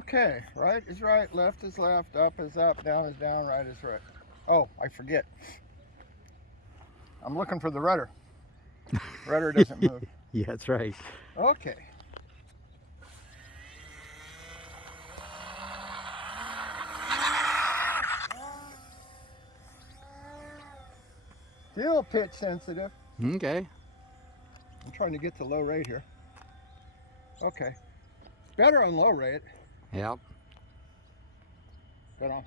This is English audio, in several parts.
Okay, right is right, left is left, up is up, down is down, right is right. Oh, I forget. I'm looking for the rudder. Rudder doesn't move. Yeah, that's right. Okay. Still pitch sensitive. Okay. I'm trying to get to low rate here. Okay. Better on low rate. Yep. But what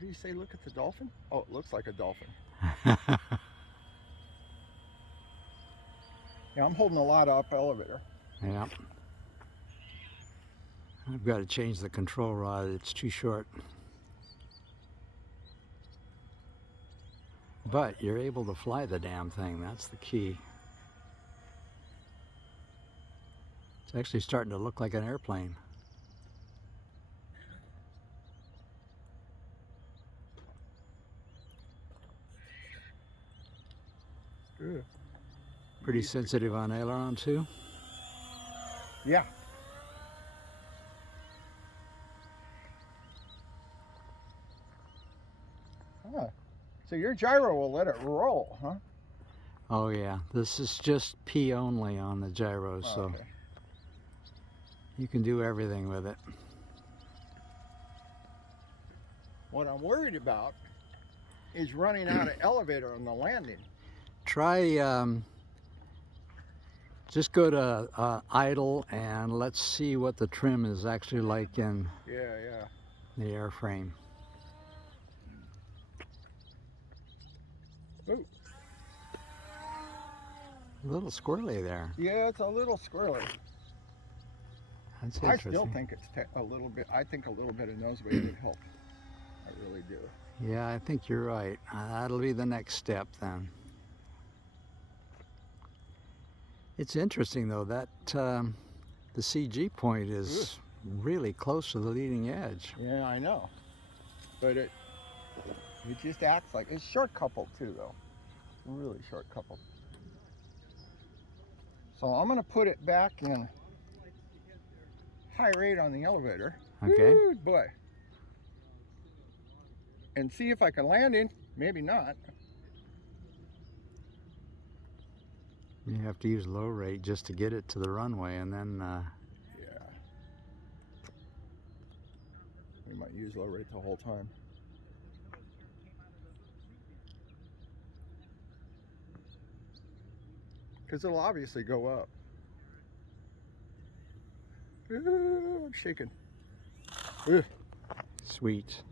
do you say, look at the dolphin? Oh, it looks like a dolphin. Yeah, I'm holding a lot up elevator. Yep. I've got to change the control rod. It's too short. But you're able to fly the damn thing. That's the key. It's actually starting to look like an airplane. Good. Pretty sensitive on aileron too? Yeah. Huh. So your gyro will let it roll, huh? Oh yeah, this is just P only on the gyro, so Okay. you can do everything with it. What I'm worried about is running out of elevator on the landing. Try, just go to idle and let's see what the trim is actually like in Yeah. the airframe. Ooh. A little squirrely there. Yeah, it's a little squirrely. That's I interesting. still think it's a little bit, I think a little bit of nose weight would help. I really do. Yeah, I think you're right. That'll be the next step then. It's interesting though that the CG point is really close to the leading edge. Yeah, I know. But it just acts like, it's short coupled too though. Really short coupled. So I'm gonna put it back in high rate on the elevator. Okay. Ooh, boy. And see if I can land in. Maybe not. You have to use low rate just to get it to the runway, and then Yeah. We might use low rate the whole time. Because it'll obviously go up. Ooh, I'm shaking. Ooh. sweet.